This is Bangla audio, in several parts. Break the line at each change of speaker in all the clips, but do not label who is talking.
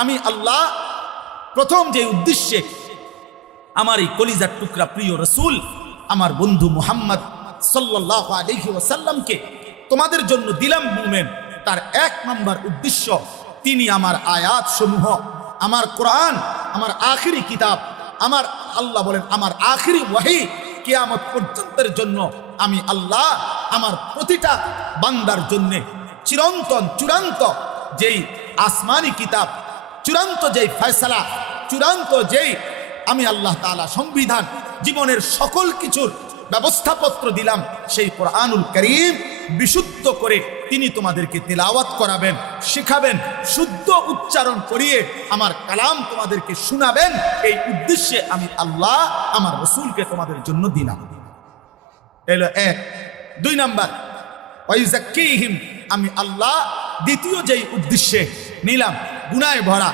আমি আল্লাহ প্রথম যে উদ্দেশ্যে আমার এই কলিজার টুকরা প্রিয় রসুল, আমার বন্ধু মুহাম্মদ সাল্লাহ আলহি ওসাল্লামকে তোমাদের জন্য দিলাম মুমেন। তার এক নম্বর উদ্দেশ্য, তিনি আমার আয়াত সমূহ আমার কোরআন, আমার আখিরি কিতাব, আমার আল্লাহ বলেন, আমার আখিরি ওয়াহি কিয়ামত পর্যন্তের জন্য আমি আল্লাহ আমার প্রতিটা বান্দার জন্যে চিরন্তন, চূড়ান্ত যেই আসমানি কিতাব চূড়ান্ত যেই ফয়সালা, চূড়ান্ত যেই আমি আল্লাহ তাআলা সংবিধান, জীবনের সকল কিছুর ব্যবস্থাপত্র দিলাম, সেই কোরআনুল করিম বিশুদ্ধ করে তিনি তোমাদেরকে তেলাওয়াত করাবেন, শেখাবেন, শুদ্ধ উচ্চারণ করিয়ে আমার কালাম তোমাদেরকে শোনাবেন, এই উদ্দেশ্যে আমি আল্লাহ আমার রসুলকে তোমাদের জন্য দিলাম। এলো এক। দুই নাম্বার আমি আল্লাহ দ্বিতীয় যেই উদ্দেশ্যে নিলাম, গুনায় ভরা,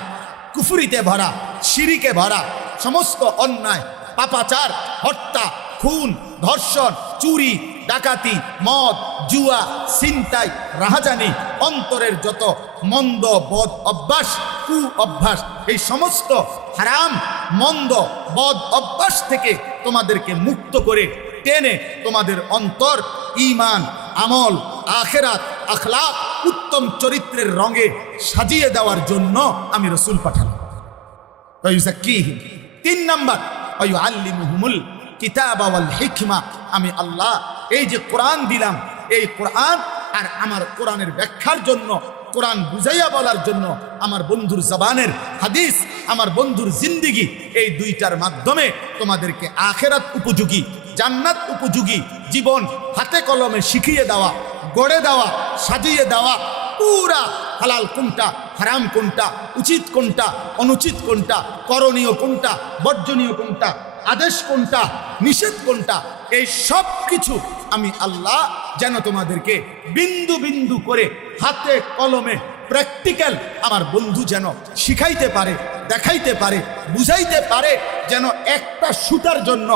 কুফুরিতে ভরা শিরিকে ভরা, সমস্ত অন্যায়, পাপাচার, হত্যা, খুন, ধর্ষণ, চুরি, ডাকাতি, মদ, জুয়া, ছিনতাই, রাহাজানি, অন্তরের যত মন্দ, বদ অভ্যাস, কু অভ্যাস, এই সমস্ত হারাম, মন্দ, বদ অভ্যাস থেকে তোমাদেরকে মুক্ত করে টেনে তোমাদের অন্তর ইমান আমল, আখেরাত আখলাক উত্তম চরিত্রের রঙে সাজিয়ে দেওয়ার জন্য আমি রসুল পাঠালাম। তিন নাম্বার আল্লিমুহুমুল কিতাব হিকমা আমি আল্লাহ, এই যে কোরআন দিলাম, এই কোরআন আর আমার কোরআনের ব্যাখ্যার জন্য, কোরআন বুঝাইয়া বলার জন্য আমার বন্ধুর জবানের হাদিস, আমার বন্ধুর জিন্দিগি, এই দুইটার মাধ্যমে তোমাদেরকে আখেরাত উপযোগী, জান্নাত উপযোগী, জীবন হাতে কলমে শিখিয়ে দেওয়া গড়ে দেওয়া, সাজিয়ে দেওয়া, পুরা হালাল কোনটা, হারাম কোনটা, উচিত কোনটা, অনুচিত কোনটা, করণীয় কোনটা, বর্জনীয় কোনটা, আদেশ কোনটা, নিষেধ কোনটা, এই সব কিছু আমি আল্লাহ যেন তোমাদেরকে বিন্দু বিন্দু করে হাতে কলমে প্র্যাকটিক্যাল আমার বন্ধু যেন শিখাইতে পারে। দেখাইতে পারে, বুঝাইতে পারে যেন একটা শুটার জন্য,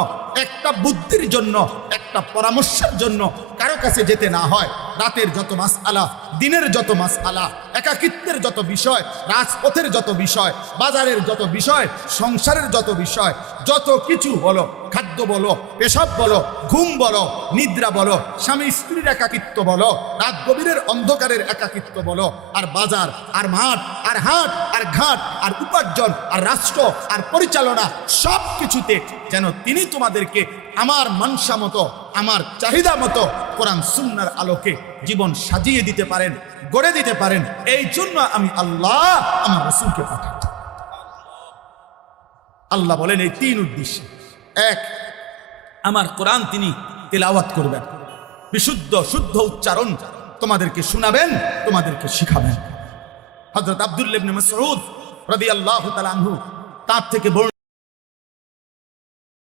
একটা বুদ্ধির জন্য, একটা পরামর্শের জন্য কারও কাছে যেতে না হয়। রাতের যত মাস আলা দিনের যত মাস আলা একাকিত্বের যত বিষয়, রাজপথের যত বিষয়, বাজারের যত বিষয়, সংসারের যত বিষয়, যত কিছু বলো, খাদ্য বলো, পেশাব বলো, ঘুম বলো, নিদ্রা বলো, স্বামী স্ত্রীর একাকিত্ব বলো, রাত গভীরের অন্ধকারের একাকিত্ব বলো, আর বাজার, আর মাঠ, আর হাট, আর ঘাট, আর উপার্জন আর রাষ্ট্র আর পরিচালনা সব কিছুতে যেন তিনি তোমাদেরকে আমার মানসা মতো, আমার চাহিদা মতো কোরআন সুন্নার আলোকে জীবন সাজিয়ে দিতে পারেন, গড়ে দিতে পারেন। এই জন্য আমি আল্লাহ আমার রসুলকে পাঠাই। আল্লাহ বলেন এই তিন উদ্দেশ্য। এক, আমার কোরআন তিনি তেলাওয়াত করবেন। বিশুদ্ধ, শুদ্ধ উচ্চারণ তোমাদেরকে শোনাবেন, তোমাদেরকে শিখাবেন। হজরত আব্দুল্লাহ ইবনে মাসউদ আল্লাহ তাআলা আনহু তার থেকে বর্ণ